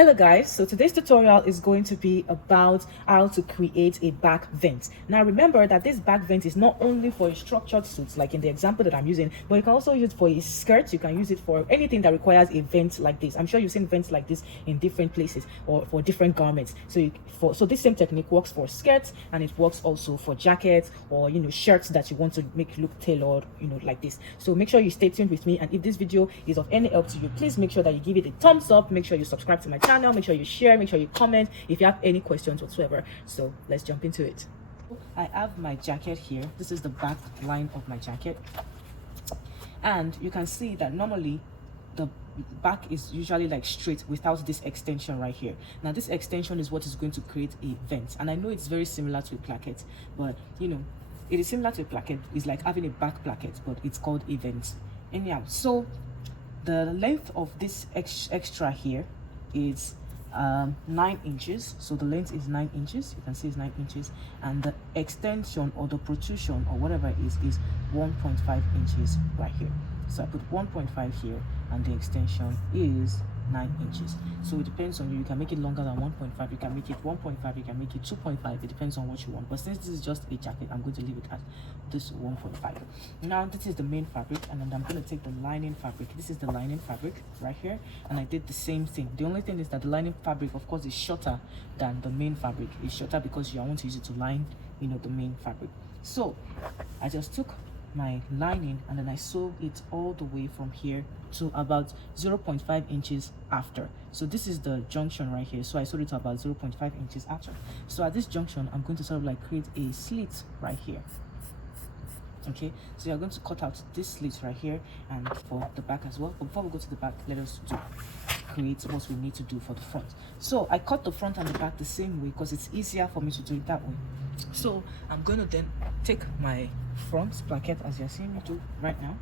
Hello guys, so today's tutorial is going to be about how to create a back vent. Now remember that this back vent is not only for a structured suit like in the example that I'm using, but you can also use it for a skirt. You can use it for anything that requires a vent like this. I'm sure you've seen vents like this in different places or for different garments. So this same technique works for skirts, and it works also for jackets or shirts that you want to make look tailored, like this. So make sure you stay tuned with me, and if this video is of any help to you, please make sure that you give it a thumbs up. Make sure you subscribe to my channel, make sure you share, make sure you comment if you have any questions whatsoever. So let's jump into it. I have my jacket here. This is the back line of my jacket, and you can see that normally the back is usually like straight without this extension right here. Now this extension is what is going to create a vent, and I know it's very similar to a placket, but it is similar to a placket. It's like having a back placket, but it's called a vent. Anyhow, so the length of this extra here is 9 inches. So the length is 9 inches. You can see it's 9 inches, and the extension or the protrusion or whatever it is 1.5 inches right here. So I put 1.5 here, and the extension is 9 inches. So it depends on you. You can make it longer than 1.5, you can make it 1.5, you can make it 2.5. It depends on what you want, but since this is just a jacket, I'm going to leave it at this 1.5. Now this is the main fabric, and then I'm going to take the lining fabric. This is the lining fabric right here, and I did the same thing. The only thing is that the lining fabric, of course, is shorter than the main fabric. It's shorter because I want to use it to line the main fabric. So I just took my lining, and then I sewed it all the way from here to about 0.5 inches after. So this is the junction right here, so I sewed it to about 0.5 inches after. So at this junction, I'm going to sort of like create a slit right here. Okay, so you're going to cut out this slit right here, and for the back as well. But before we go to the back, let us create what we need to do for the front. So I cut the front and the back the same way because it's easier for me to do it that way. So I'm going to then take my front placket, as you're seeing me do right now,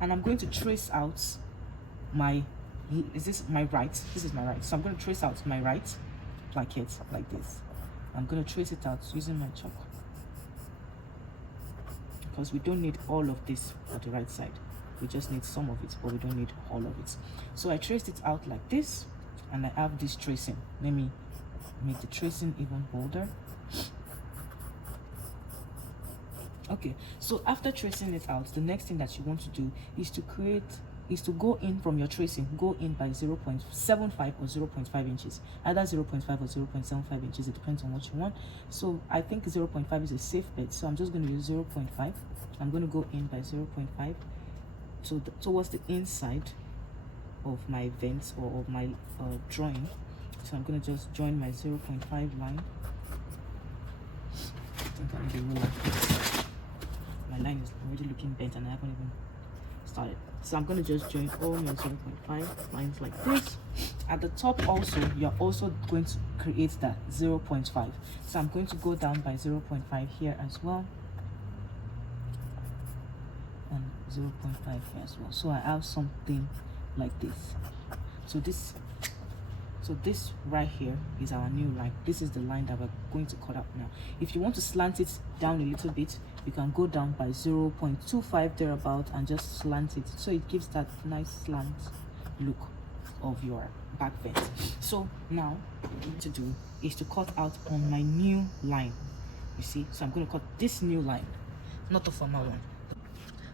and I'm going to trace out this is my right, so I'm going to trace out my right placket like this. I'm going to trace it out using my chalk, because we don't need all of this for the right side. We just need some of it, but we don't need all of it. So I traced it out like this, and I have this tracing. Let me make the tracing even bolder. Okay, so after tracing it out, the next thing that you want to do is to go in from your tracing. Go in by 0.75 or 0.5 inches, either 0.5 or 0.75 inches. It depends on what you want. So I think 0.5 is a safe bet, so I'm just going to use 0.5. I'm going to go in by 0.5 towards the inside of my vents or of my drawing. So I'm going to just join my 0.5 line. I think I need a ruler. My line is already looking bent, and I haven't even started. So I'm going to just join all my 0.5 lines like this. At the top also, you're also going to create that 0.5. So I'm going to go down by 0.5 here as well, and 0.5 here as well. So I have something like this. So this right here is our new line. This is the line that we're going to cut out now. If you want to slant it down a little bit, you can go down by 0.25 thereabout and just slant it, so it gives that nice slant look of your back vent. So now what we need to do is to cut out on my new line. You see, so I'm going to cut this new line, not the former one.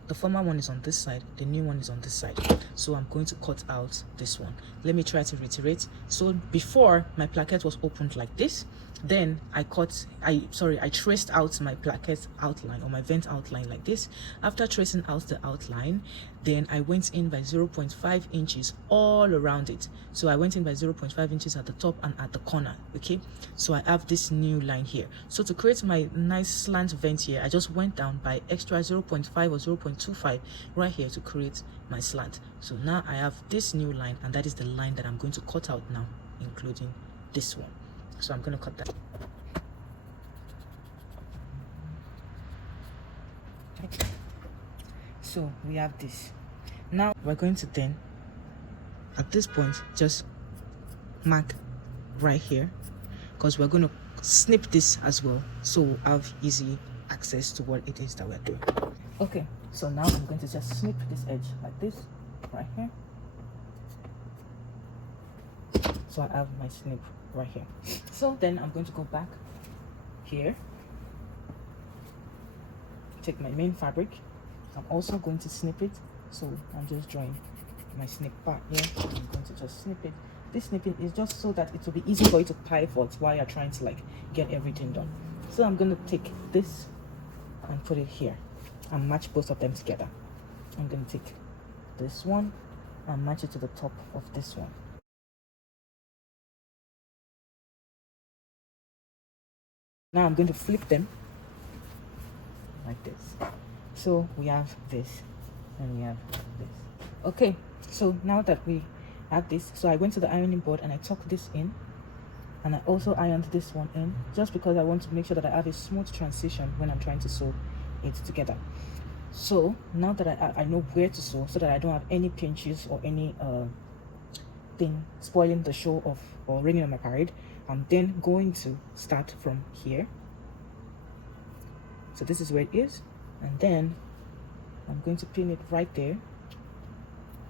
The former one is on this side, the new one is on this side. So I'm going to cut out this one. Let me try to reiterate. So before, my placket was opened like this. Then I traced out my placket outline or my vent outline like this. After tracing out the outline, then I went in by 0.5 inches all around it. So I went in by 0.5 inches at the top and at the corner. Okay, so I have this new line here. So to create my nice slant vent here, I just went down by extra 0.5 or 0.25 right here to create my slant. So now I have this new line, and that is the line that I'm going to cut out now, including this one. So I'm going to cut that. Okay. So we have this. Now we're going to then, at this point, just mark right here, because we're going to snip this as well, so we'll have easy access to what it is that we're doing. Okay, so now I'm going to just snip this edge like this right here. So I have my snip right here. So then I'm going to go back here, take my main fabric. I'm also going to snip it. So I'm just drawing my snip part here. I'm going to just snip it. This snipping is just so that it will be easy for you to pivot while you're trying to like get everything done. So I'm going to take this and put it here and match both of them together. I'm going to take this one and match it to the top of this one. Now I'm going to flip them like this. So we have this and we have this. Okay, so now that we have this, so I went to the ironing board and I tucked this in, and I also ironed this one in, just because I want to make sure that I have a smooth transition when I'm trying to sew it together. So now that I know where to sew, so that I don't have any pinches or any thing spoiling the show of or raining on my parade, I'm then going to start from here. So this is where it is, and then I'm going to pin it right there.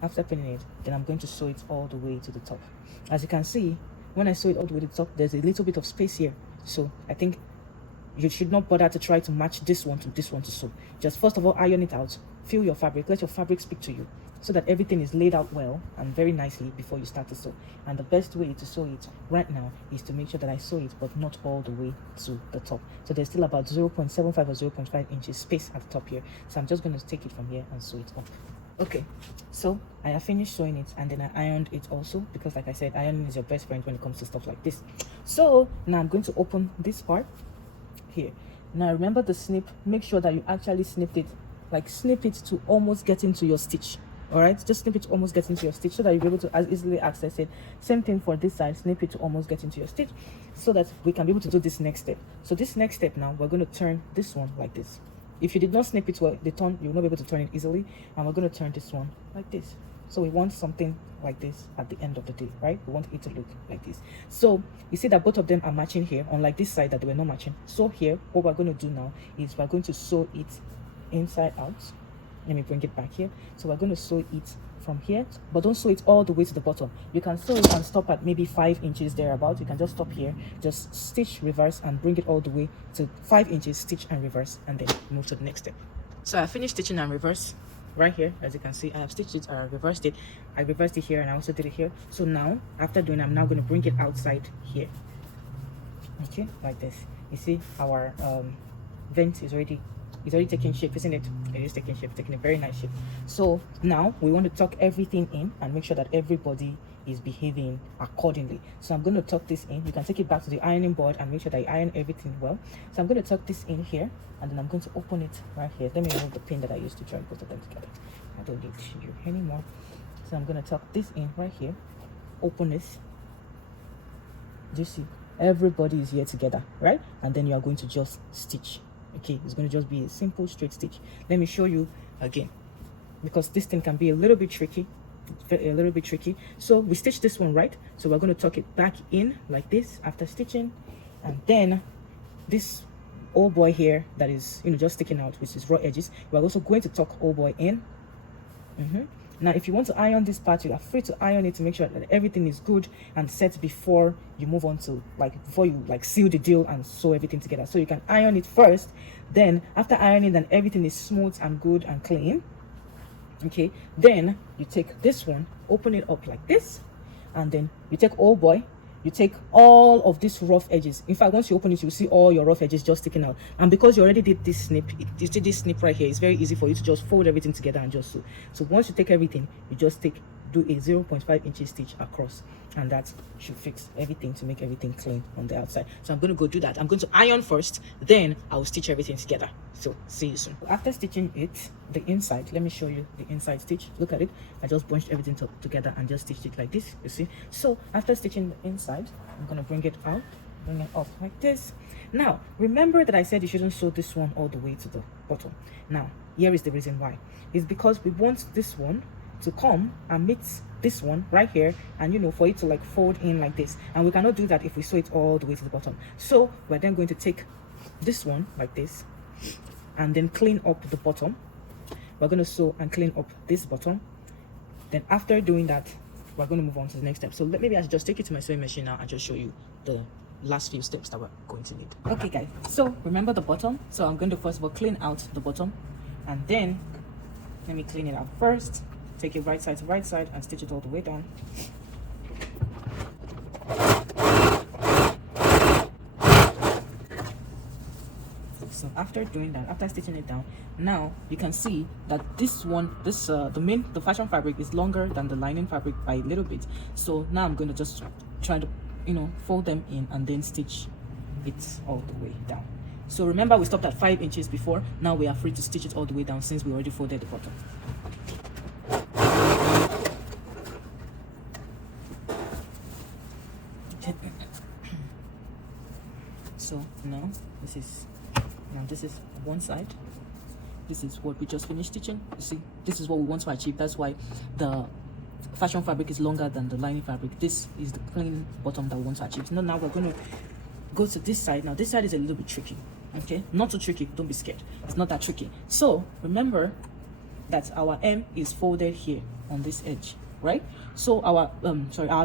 After pinning it, then I'm going to sew it all the way to the top. As you can see, when I sew it all the way to the top, there's a little bit of space here. So I think you should not bother to try to match this one to sew. Just first of all, iron it out, feel your fabric, let your fabric speak to you, so that everything is laid out well and very nicely before you start to sew. And the best way to sew it right now is to make sure that I sew it, but not all the way to the top. So there's still about 0.75 or 0.5 inches space at the top here. So I'm just going to take it from here and sew it up. Okay, so I have finished sewing it, and then I ironed it also, because like I said, ironing is your best friend when it comes to stuff like this. So now I'm going to open this part here. Now remember the snip, make sure that you actually snip it, like snip it to almost get into your stitch. All right, just snip it to almost get into your stitch, so that you'll be able to as easily access it. Same thing for this side, snip it to almost get into your stitch, so that we can be able to do this next step. So this next step, now we're going to turn this one like this. If you did not snip it well, you'll not be able to turn it easily. And we're going to turn this one like this. So we want something like this at the end of the day, right? We want it to look like this. So you see that both of them are matching here, unlike this side that they were not matching. So here, what we're going to do now is we're going to sew it inside out. Let me bring it back here. So we're going to sew it from here, but don't sew it all the way to the bottom. You can sew it and stop at maybe 5 inches thereabout. You can just stop here, just stitch, reverse, and bring it all the way to 5 inches, stitch and reverse, and then move to the next step. So I finished stitching and reverse right here. As you can see, I have stitched it, I reversed it, here, and I also did it here. So now after doing, I'm now going to bring it outside here, okay, like this. You see our vent is already taking shape, isn't it? It is taking shape, taking a very nice shape. So now we want to tuck everything in and make sure that everybody is behaving accordingly. So I'm going to tuck this in. You can take it back to the ironing board and make sure that you iron everything well. So I'm going to tuck this in here, and then I'm going to open it right here. Let me remove the pin that I used to join both of them together. I don't need you anymore. So I'm going to tuck this in right here, open this. Do you see? Everybody is here together, right? And then you are going to just stitch. Okay, it's going to just be a simple straight stitch. Let me show you again, because this thing can be a little bit tricky, So we stitch this one, right? So we're going to tuck it back in like this after stitching, and then this old boy here that is just sticking out, which is raw edges, we're also going to tuck old boy in. Now if you want to iron this part, you are free to iron it to make sure that everything is good and set before you move on to before you seal the deal and sew everything together. So you can iron it first, then after ironing, then everything is smooth and good and clean. Okay, then you take this one, open it up like this, and then you take old boy, you take all of these rough edges. In fact, once you open it, you'll see all your rough edges just sticking out. And because you already did this snip, you did this snip right here, it's very easy for you to just fold everything together and just sew. So once you take everything, you just do a 0.5 inches stitch across, and that should fix everything to make everything clean on the outside. So I'm going to go do that. I'm going to iron first, then I will stitch everything together. So see you soon. After stitching it, the inside, let me show you the inside stitch. Look at it. I just bunched everything together and just stitched it like this, you see. So after stitching the inside, I'm going to bring it out, bring it up like this. Now remember that I said you shouldn't sew this one all the way to the bottom. Now here is the reason why. It's because we want this one to come and meet this one right here, and for it to fold in like this, and we cannot do that if we sew it all the way to the bottom. So we're then going to take this one like this and then clean up the bottom. We're going to sew and clean up this bottom. Then after doing that, we're going to move on to the next step. So maybe I should just take you to my sewing machine now and just show you the last few steps that we're going to need. Okay guys, so remember the bottom. So I'm going to first of all clean out the bottom, and then let me clean it out first. Take it right side to right side and stitch it all the way down. So after doing that, after stitching it down, now you can see that this one, the fashion fabric is longer than the lining fabric by a little bit. So now I'm going to just try to, fold them in and then stitch it all the way down. So remember, we stopped at 5 inches before. Now we are free to stitch it all the way down since we already folded the bottom. So now this is one side. This is what we just finished stitching. You see, this is what we want to achieve. That's why the fashion fabric is longer than the lining fabric. This is the plain bottom that we want to achieve. So now we're going to go to this side. Now this side is a little bit tricky. Okay, not too tricky, don't be scared. It's not that tricky. So remember that our M is folded here on this edge, right? So our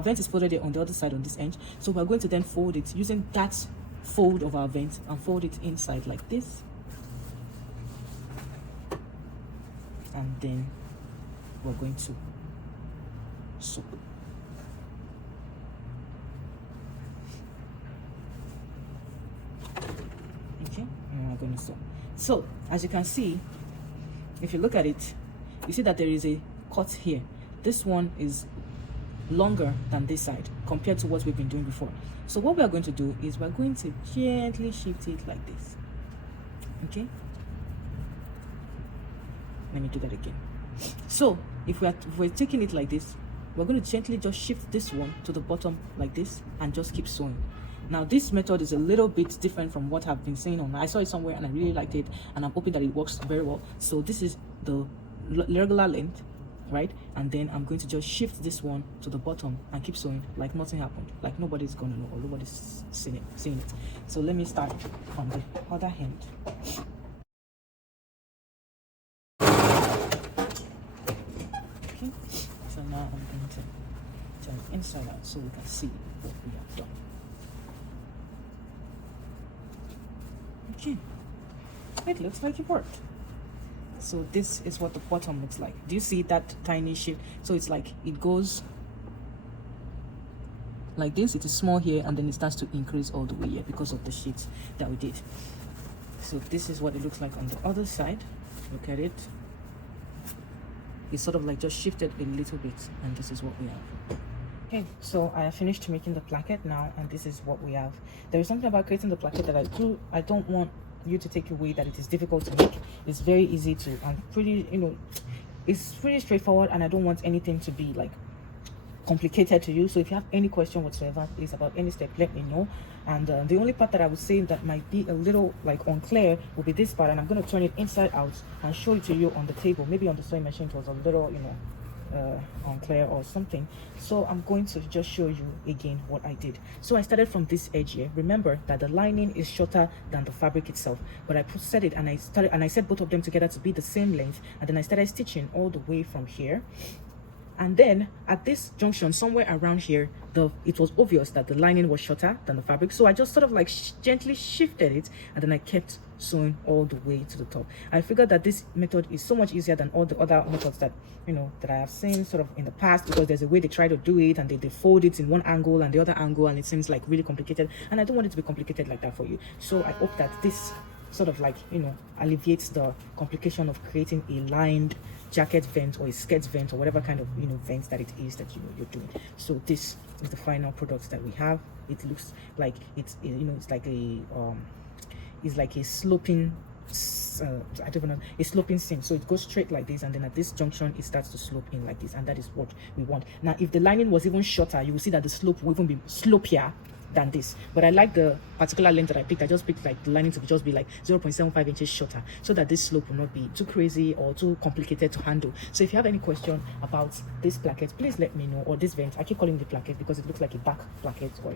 vent is folded here on the other side on this edge. So we're going to then fold it using that fold of our vent and fold it inside like this, and then we're going to sew. Okay, and we're going to sew. So as you can see, if you look at it, you see that there is a cut here. This one is longer than this side compared to what we've been doing before. So what we are going to do is we're going to gently shift it like this. Okay, let me do that again. So if we're taking it like this, we're going to gently just shift this one to the bottom like this and just keep sewing. Now this method is a little bit different from what I've been saying I saw it somewhere and I really liked it, and I'm hoping that it works very well. So this is the regular length, right? And then I'm going to just shift this one to the bottom and keep sewing like nothing happened, like nobody's gonna know or nobody's seeing it. So let me start on the other hand. Okay, so now I'm going to turn inside out so we can see what we have done. Okay, it looks like it worked. So this is what the bottom looks like. Do you see that tiny shift? So it's like it goes like this. It is small here and then it starts to increase all the way here because of the sheets that we did. So this is what it looks like on the other side. Look at it. It's sort of like just shifted a little bit, and this is what we have. Okay, so I have finished making the placket now, and this is what we have. There is something about creating the placket that I don't want you to take away that it is difficult to make. It's very easy to, and pretty, it's pretty straightforward, and I don't want anything to be like complicated to you. So if you have any question whatsoever, please, about any step, let me know. And the only part that I would say that might be a little like unclear will be this part, and I'm going to turn it inside out and show it to you on the table. Maybe on the sewing machine it was a little unclear or something. So I'm going to just show you again what I did. So I started from this edge here. Remember that the lining is shorter than the fabric itself, but I set it and I set both of them together to be the same length, and then I started stitching all the way from here. And then at this junction somewhere around here, it was obvious that the lining was shorter than the fabric, so I just sort of like gently shifted it, and then I kept sewing all the way to the top. I figured that this method is so much easier than all the other methods that that I have seen sort of in the past, because there's a way they try to do it and they fold it in one angle and the other angle, and it seems like really complicated, and I don't want it to be complicated like that for you. So I hope that this sort of like alleviates the complication of creating a lined jacket vent or a skirt vent or whatever kind of vent that it is that you're doing. So this is the final product that we have. It looks like it's it's like a sloping I don't know, a sloping seam. So it goes straight like this, and then at this junction it starts to slope in like this, and that is what we want. Now if the lining was even shorter, you will see that the slope will even be slopier than this, but I like the particular length that I picked. I just picked like the lining to just be like 0.75 inches shorter, so that this slope will not be too crazy or too complicated to handle. So if you have any question about this placket, please let me know, or this vent. I keep calling it the placket because it looks like a back placket, or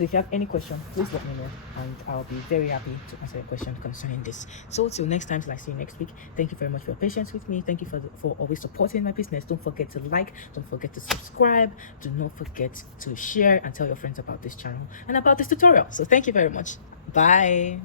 So if you have any question, please let me know, and I'll be very happy to answer your question concerning this. So till next time, till I see you next week, thank you very much for your patience with me. Thank you for always supporting my business. Don't forget to like, don't forget to subscribe, do not forget to share and tell your friends about this channel and about this tutorial. So thank you very much. Bye.